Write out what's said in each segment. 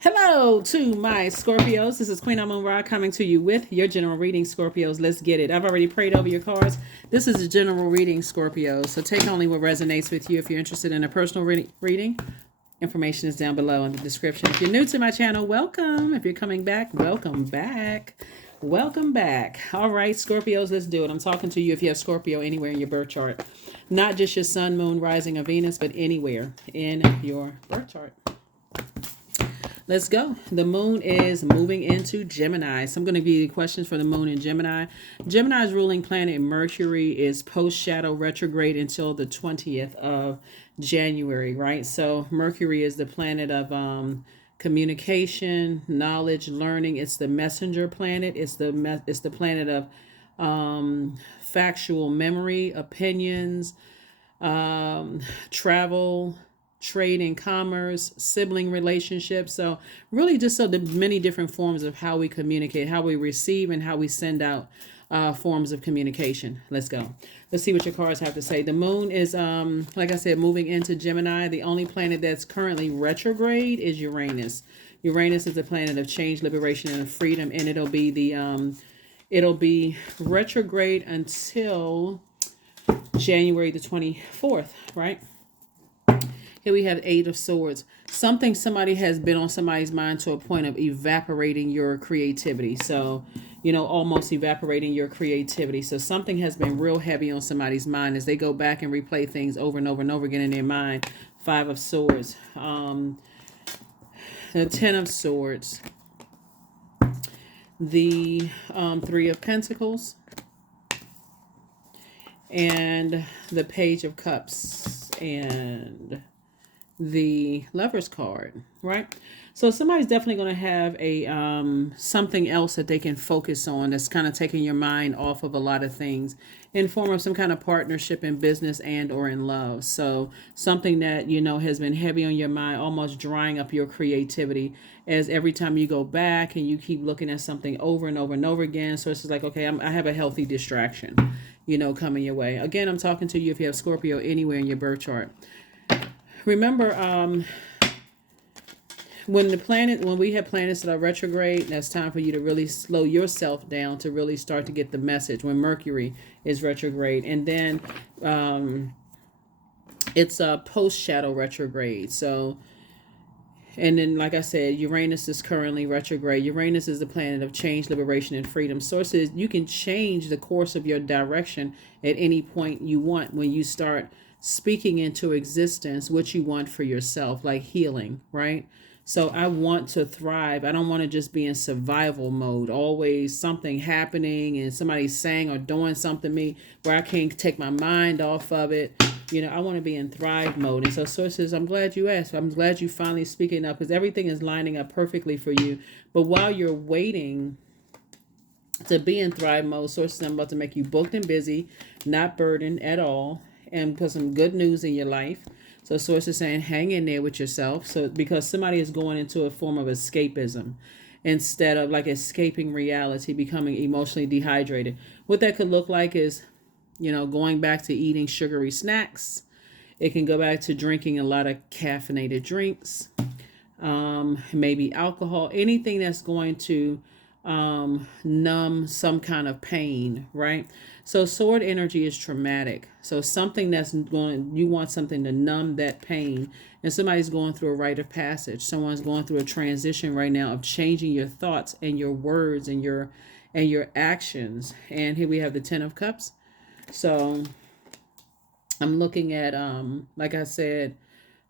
Hello to my Scorpios. This is Queen Amun Ra coming to you with your general reading, Scorpios. Let's get it. I've already prayed over your cards. This is a general reading, Scorpios. So take only what resonates with you. If you're interested in a personal reading, information is down below in the description. If you're new to my channel, welcome. If you're coming back, welcome back. Welcome back. All right, Scorpios, let's do it. I'm talking to you if you have Scorpio anywhere in your birth chart. Not just your sun, moon, rising, or Venus, but anywhere in your birth chart. Let's go. The moon is moving into Gemini. So I'm going to give you questions for the moon in Gemini. Gemini's ruling planet Mercury is post-shadow retrograde until the 20th of January, right? So Mercury is the planet of communication, knowledge, learning. It's the messenger planet. It's the planet of factual memory, opinions, travel, trade and commerce, sibling relationships. So really just so the many different forms of how we communicate, how we receive and how we send out forms of communication. Let's go. Let's see what your cards have to say. The moon is, like I said, moving into Gemini. The only planet that's currently retrograde is Uranus. Uranus is the planet of change, liberation, and freedom. And it'll be retrograde until January the 24th, right? Here we have Eight of Swords. Somebody has been on somebody's mind to a point of evaporating your creativity. So, almost evaporating your creativity. So something has been real heavy on somebody's mind as they go back and replay things over and over and over again in their mind. Five of Swords. The Ten of Swords. The Three of Pentacles. And the Page of Cups. And the Lover's card, right? So somebody's definitely going to have a something else that they can focus on that's kind of taking your mind off of a lot of things in form of some kind of partnership in business and or in love. So something that has been heavy on your mind, almost drying up your creativity, as every time you go back and you keep looking at something over and over and over again. So it's just like, okay, I have a healthy distraction coming your way. Again, I'm talking to you if you have Scorpio anywhere in your birth chart. Remember, when we have planets that are retrograde, that's time for you to really slow yourself down to really start to get the message. When Mercury is retrograde, and then it's a post-shadow retrograde. So, and then, like I said, Uranus is currently retrograde. Uranus is the planet of change, liberation, and freedom. Sources, you can change the course of your direction at any point you want when you start speaking into existence what you want for yourself, like healing, right? So I want to thrive. I don't want to just be in survival mode, always something happening and somebody saying or doing something to me where I can't take my mind off of it. I want to be in thrive mode. And so sources, I'm glad you asked. I'm glad you finally speaking up because everything is lining up perfectly for you. But while you're waiting to be in thrive mode, sources, I'm about to make you booked and busy, not burdened at all, and put some good news in your life. So sources saying hang in there with yourself. So because somebody is going into a form of escapism instead of like escaping reality, becoming emotionally dehydrated. What that could look like is, going back to eating sugary snacks. It can go back to drinking a lot of caffeinated drinks, maybe alcohol, anything that's going to numb some kind of pain, right? So sword energy is traumatic. So something you want something to numb that pain. And somebody's going through a rite of passage. Someone's going through a transition right now of changing your thoughts and your words and your actions. And here we have the Ten of Cups. So I'm looking at, like I said,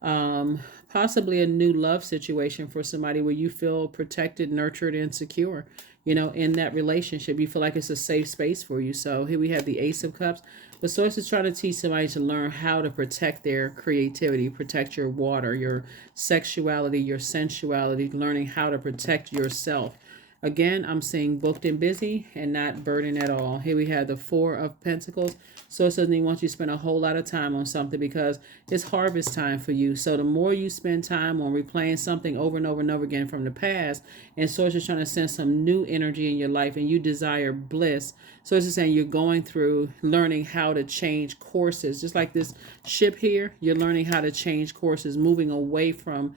possibly a new love situation for somebody where you feel protected, nurtured, and secure, in that relationship. You feel like it's a safe space for you. So here we have the Ace of Cups. The source is trying to teach somebody to learn how to protect their creativity, protect your water, your sexuality, your sensuality, learning how to protect yourself. Again, I'm seeing booked and busy and not burdened at all. Here we have the Four of Pentacles. Source doesn't even want you to spend a whole lot of time on something because it's harvest time for you. So the more you spend time on replaying something over and over and over again from the past, and Source is trying to send some new energy in your life and you desire bliss. Source is saying you're going through learning how to change courses. Just like this ship here, you're learning how to change courses, moving away from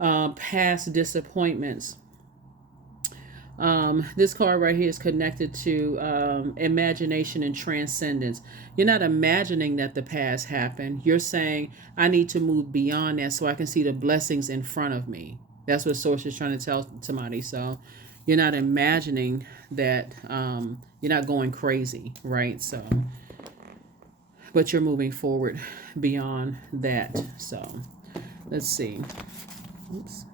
past disappointments. This card right here is connected to imagination and transcendence. You're not imagining that the past happened. You're saying, I need to move beyond that so I can see the blessings in front of me. That's what Source is trying to tell somebody. So you're not imagining that, you're not going crazy, right? So, but you're moving forward beyond that. So let's see. Oops.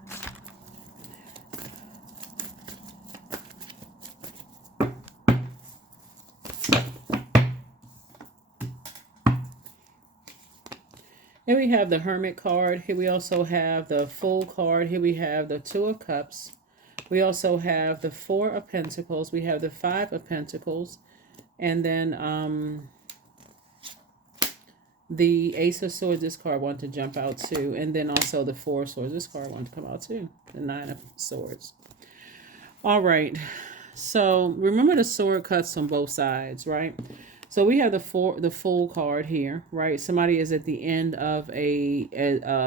Here we have the Hermit card. Here we also have the Fool card. Here we have the Two of Cups. We also have the Four of Pentacles. We have the Five of Pentacles. And then the Ace of Swords. This card wanted to jump out too. And then also the Four of Swords. This card wanted to come out too. The Nine of Swords. All right. So remember the sword cuts on both sides, right? So we have the Fool card here, right? Somebody is at the end of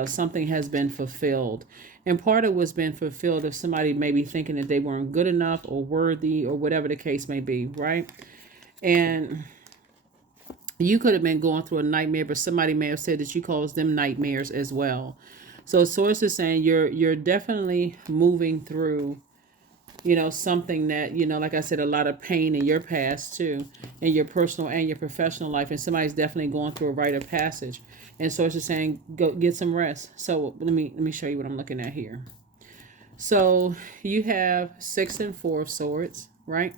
something has been fulfilled. And part of what's been fulfilled if somebody may be thinking that they weren't good enough or worthy or whatever the case may be, right? And you could have been going through a nightmare, but somebody may have said that you caused them nightmares as well. So Source is saying you're definitely moving through, something that, like I said, a lot of pain in your past too, in your personal and your professional life. And somebody's definitely going through a rite of passage. And Source is saying, go get some rest. So let me show you what I'm looking at here. So you have 6 and 4 of Swords, right?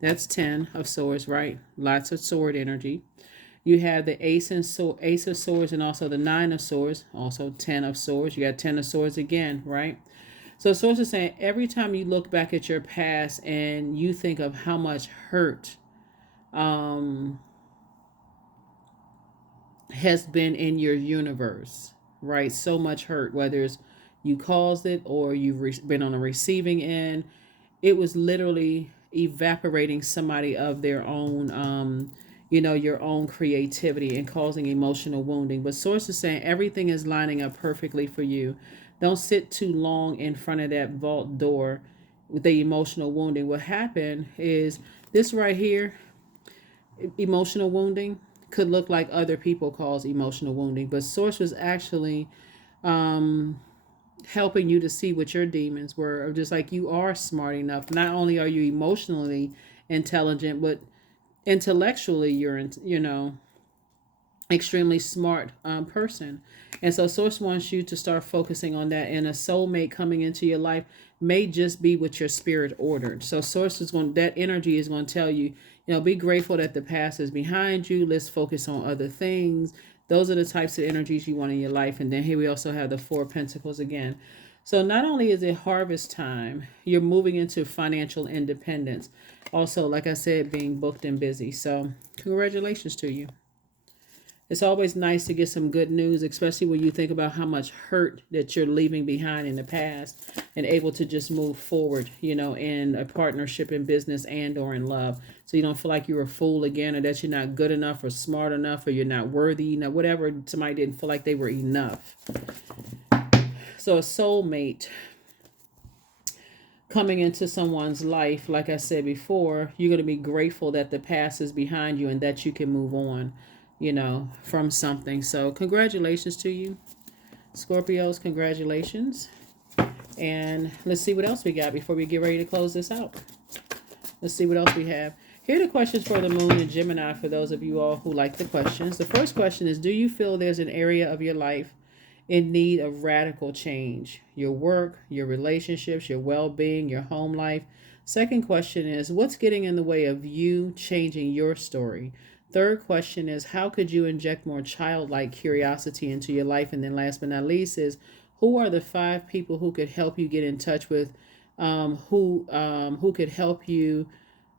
That's 10 of Swords, right? Lots of sword energy. You have the Ace of Swords and also the 9 of Swords, also 10 of Swords. You got 10 of Swords again, right? So Source is saying every time you look back at your past and you think of how much hurt has been in your universe, right? So much hurt, whether it's you caused it or you've been on a receiving end, it was literally evaporating somebody of their own, your own creativity and causing emotional wounding. But Source is saying everything is lining up perfectly for you. Don't sit too long in front of that vault door with the emotional wounding. What happened is this right here, emotional wounding, could look like other people cause emotional wounding. But Source was actually helping you to see what your demons were. Or just like you are smart enough. Not only are you emotionally intelligent, but intellectually you're, extremely smart person. And so Source wants you to start focusing on that, and a soulmate coming into your life may just be what your spirit ordered. So Source is that energy is going to tell you, be grateful that the past is behind you. Let's focus on other things. Those are the types of energies you want in your life. And then here we also have the Four of Pentacles again. So not only is it harvest time, you're moving into financial independence. Also, like I said, being booked and busy. So congratulations to you. It's always nice to get some good news, especially when you think about how much hurt that you're leaving behind in the past and able to just move forward, in a partnership in business and or in love. So you don't feel like you're a fool again, or that you're not good enough or smart enough, or you're not worthy, whatever, somebody didn't feel like they were enough. So a soulmate coming into someone's life, like I said before, you're going to be grateful that the past is behind you and that you can move on, from something. So congratulations to you, Scorpios. Congratulations. And let's see what else we got before we get ready to close this out. Let's see what else we have. Here are the questions for the Moon and Gemini for those of you all who like the questions. The first question is, do you feel there's an area of your life in need of radical change? Your work, your relationships, your well-being, your home life. Second question is, what's getting in the way of you changing your story? Third question is, how could you inject more childlike curiosity into your life? And then last but not least is, who are the 5 people who could help you get in touch with, who could help you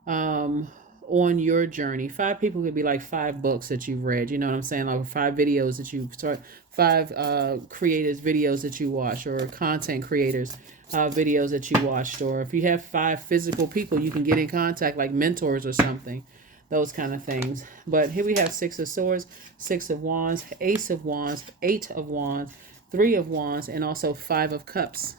on your journey? 5 people could be like 5 books that you've read, you know what I'm saying? Like 5 videos that you start, 5 creators videos that you watch, or content creators videos that you watched. Or if you have 5 physical people you can get in contact, like mentors or something. Those kind of things. But here we have 6 of Swords, 6 of Wands, Ace of Wands, 8 of Wands, Three of Wands, and also Five of Cups.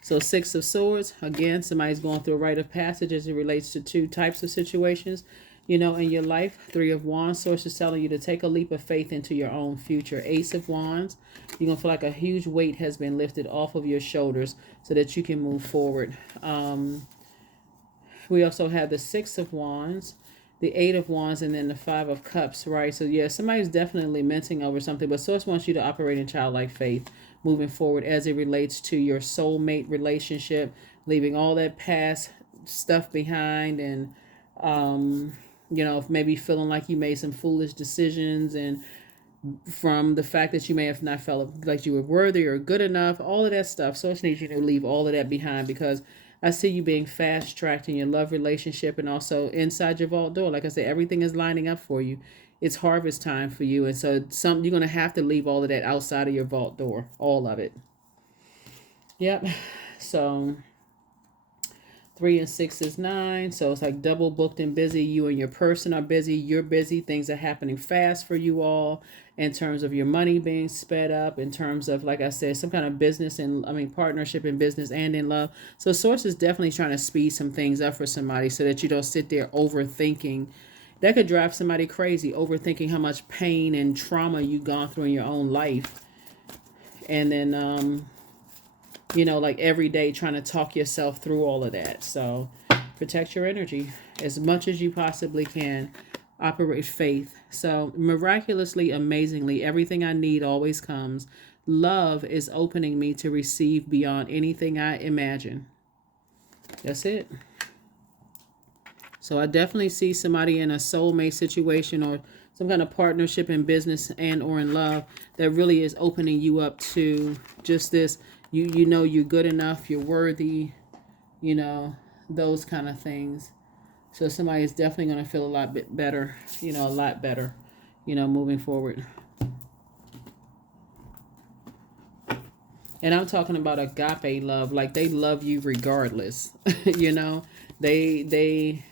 So Six of Swords, again, somebody's going through a rite of passage as it relates to two types of situations, in your life. Three of Wands, Source is telling you to take a leap of faith into your own future. Ace of Wands, you're going to feel like a huge weight has been lifted off of your shoulders so that you can move forward. We also have the Six of Wands, the Eight of Wands, and then the Five of Cups, right? So yeah, somebody's definitely lamenting over something, but Source wants you to operate in childlike faith moving forward as it relates to your soulmate relationship, leaving all that past stuff behind, and maybe feeling like you made some foolish decisions, and from the fact that you may have not felt like you were worthy or good enough, all of that stuff. Source needs you to leave all of that behind, because I see you being fast-tracked in your love relationship and also inside your vault door. Like I said, everything is lining up for you. It's harvest time for you. And so you're going to have to leave all of that outside of your vault door. All of it. Yep. So 3 and 6 is 9. So it's like double booked and busy. You and your person are busy. You're busy. Things are happening fast for you all in terms of your money being sped up, in terms of, like I said, some kind of business and partnership in business and in love. So Source is definitely trying to speed some things up for somebody so that you don't sit there overthinking. That could drive somebody crazy, overthinking how much pain and trauma you've gone through in your own life. And then, like every day trying to talk yourself through all of that. So protect your energy as much as you possibly can. Operate faith. So miraculously, amazingly, everything I need always comes. Love is opening me to receive beyond anything I imagine. That's it. So I definitely see somebody in a soulmate situation or some kind of partnership in business and or in love that really is opening you up to just this. You know you're good enough, you're worthy, those kind of things. So somebody is definitely going to feel a lot bit better, a lot better, moving forward. And I'm talking about agape love, like they love you regardless, they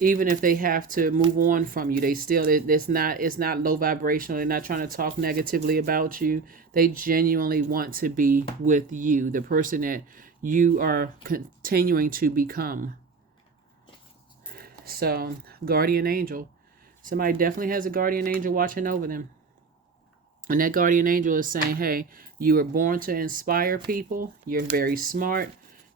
even if they have to move on from you, they still, it's not low vibrational. They're not trying to talk negatively about you. They genuinely want to be with you, the person that you are continuing to become. So, guardian angel. Somebody definitely has a guardian angel watching over them. And that guardian angel is saying, hey, you were born to inspire people. You're very smart.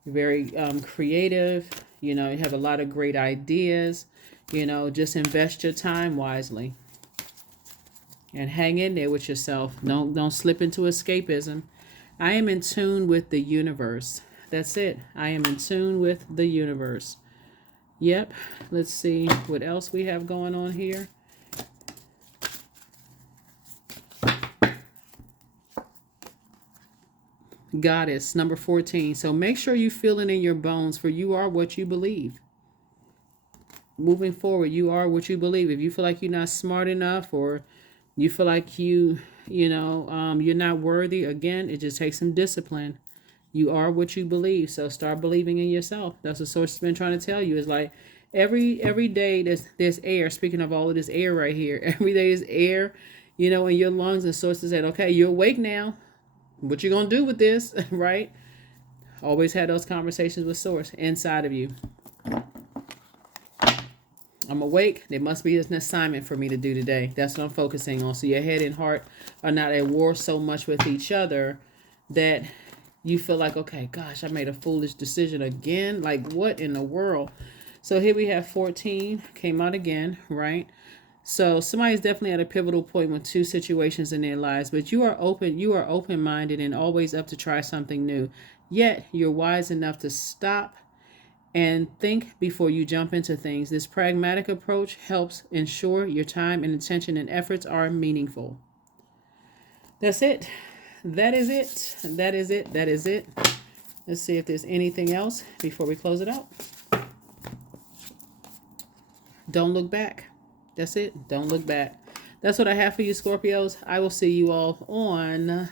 You're very creative. You have a lot of great ideas. Just invest your time wisely. And hang in there with yourself. Don't slip into escapism. I am in tune with the universe. That's it. I am in tune with the universe. Yep. Let's see what else we have going on here. Goddess, number 14. So make sure you feel it in your bones, for you are what you believe. Moving forward, you are what you believe. If you feel like you're not smart enough, or you feel like you're not worthy, again, it just takes some discipline. You are what you believe. So start believing in yourself. That's what Source has been trying to tell you. It's like every day there's air. Speaking of all of this air right here, every day is air, in your lungs. And Source said, okay, you're awake now. What you gonna do with this, right? Always had those conversations with Source inside of you. I'm awake. There must be an assignment for me to do today. That's what I'm focusing on. So your head and heart are not at war so much with each other that you feel like, okay, gosh, I made a foolish decision again. Like, what in the world? So here we have 14. Came out again, right? So somebody's definitely at a pivotal point with two situations in their lives, but you are open-minded and always up to try something new. Yet you're wise enough to stop and think before you jump into things. This pragmatic approach helps ensure your time and attention and efforts are meaningful. That's it. That is it. That is it. That is it. Let's see if there's anything else before we close it out. Don't look back. That's it. Don't look back. That's what I have for you, Scorpios. I will see you all on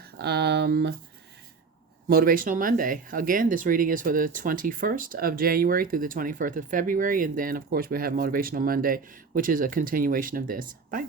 Motivational Monday. Again, this reading is for the 21st of January through the 21st of February. And then, of course, we'll have Motivational Monday, which is a continuation of this. Bye.